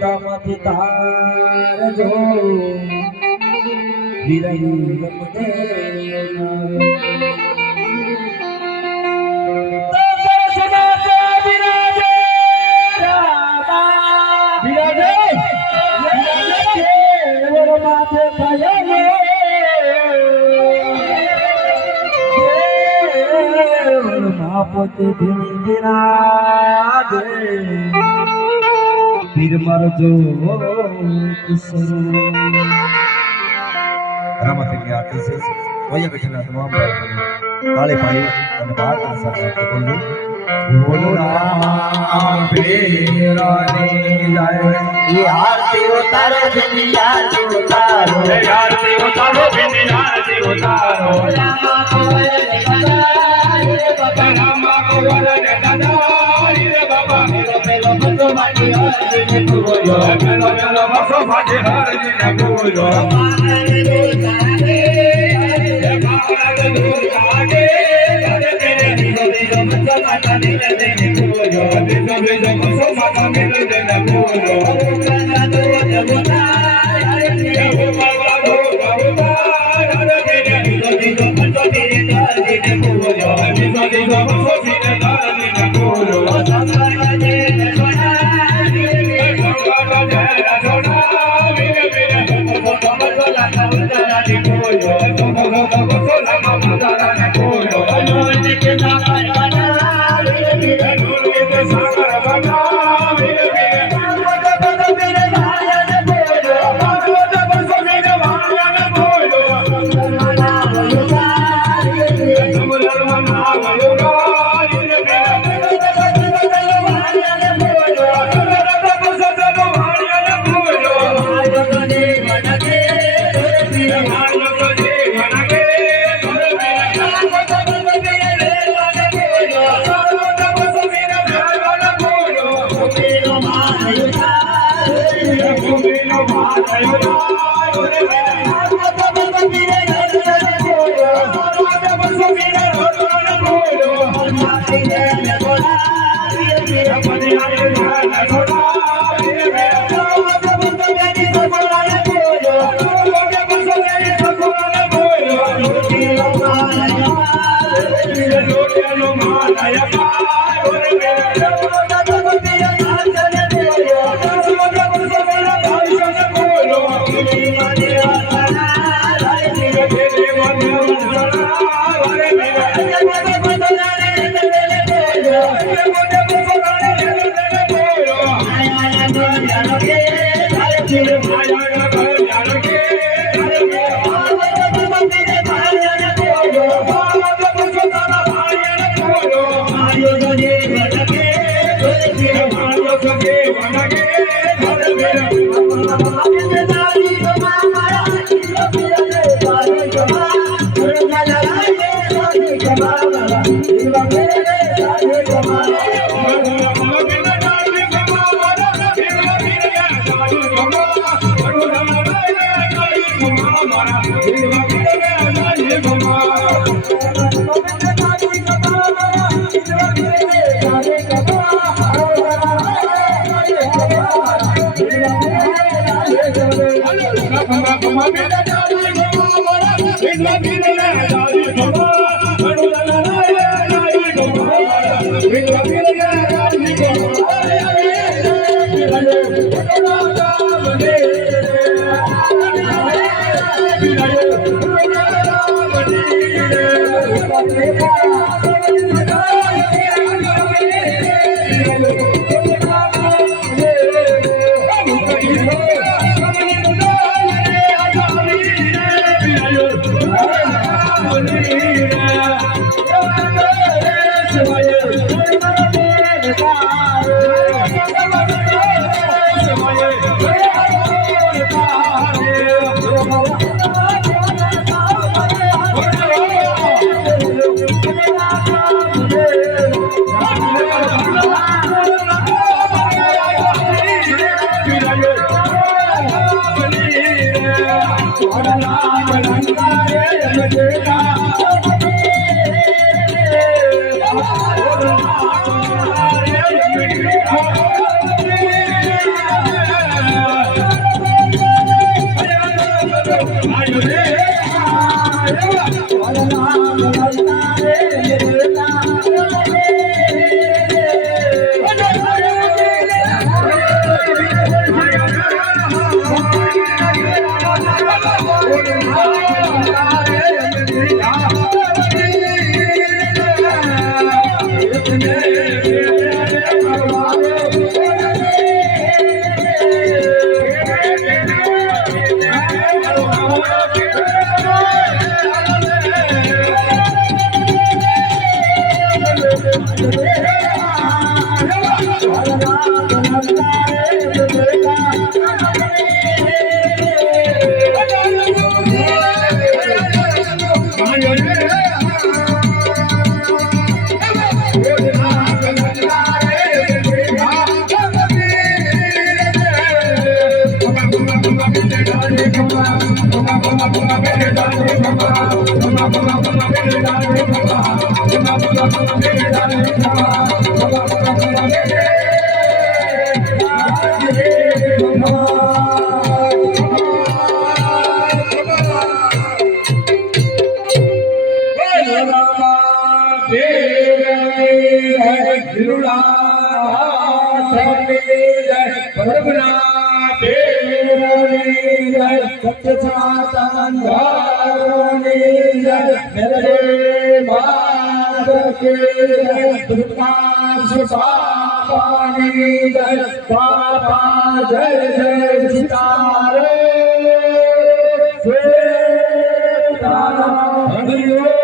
कामात तार जो विरंगम देना आपते दिन दिना दे फिर मर जो किसरो रामापीर की आरती से वही बचना तमाम काले पाई और बात आसार से बोलो बोलो राम पीरानी जाए ये आरती उतारो बिन आरती उतारो आरती उतारो बिन आरती उतारो रामा को वरन दादा रे बाबा मेलो मेलो मतो माटी हर दिन पूरो मेलो मेलो मतो माटी हर दिन पूरो बाबा रे दूर जागे तेरे तेरे दिलो दिलो मतो माता दिल देने पूरो दिलो दिलो मतो माता दिल देने पूरो गंगा दो जमुना रे बाबा दो बाबा रे तेरे दिलो दिलो मतो तेरे कर देने पूरो दिलो दिलो मतो तेरे कर देने पूरो संगा जे सोना संगा जे सोना मेरे मेरे मतो मतो लागा उतारा दी पूरो मतो मतो लागा उतारा दी पूरो नूर के सागर बना मेरे मेरे नूर के सागर बना मेरे मेरे मतो मतो मेरे भाया ने पूरो मतो मतो मेरे भाया ने पूरो मना योगा तुमर मना योगा मेरे मेरे मतो मतो भाया ने पूरो मतो मतो भाया ने पूरो आयो तो दे मन के मेरे आयो तो दे मन के मेरे मेरे मतो मतो मेरे भेलवाने पूरो मतो मतो मेरे भेलवाने पूरो मेरे मान योगा मेरे मान योगा मेरे मेरे मतो मतो मेरे भेलवाने पूरो मतो मतो मेरे भेलवाने पूरो माटी दे बोला मेरे अपने आए ना छोड़ा मेरे मेरे मतो मतो मेरे भेलवाने पूरो मतो मतो मेरे भेलवाने पूरो मेरे मान योगा मेरे लोटियालो मान योगा मेरे मेरे मतो मतो मेरे भाषण पूरो मतो मतो मेरे भाषण पूरो मेरे माने आसना मेरे तेरे माने आसना मेरे मेरे मतो मतो रे तेरे पूरो मतो मतो रे तेरे पूरो आया ना तो जानो के तेरे आया ना तो जानो के तेरे मतो मतो मेरे भाषण पूरो मतो मतो तारा भाषण पूरो आयो तो जे बनके तेरे आयो तो जे बनके तेरे मेरे अपने दादी को मारा किलो किलो दे पारो जमा गला लागे दादी को मारा दिवा मेरे दादी को मारा अपने दादी को मारा दिवा मेरे दादी को मारा गला लागे दादी को मारा दिवा मेरे दादी को मारा अपने दादी को मारा दिवा मेरे दादी को जय जय सीताराम हरिओम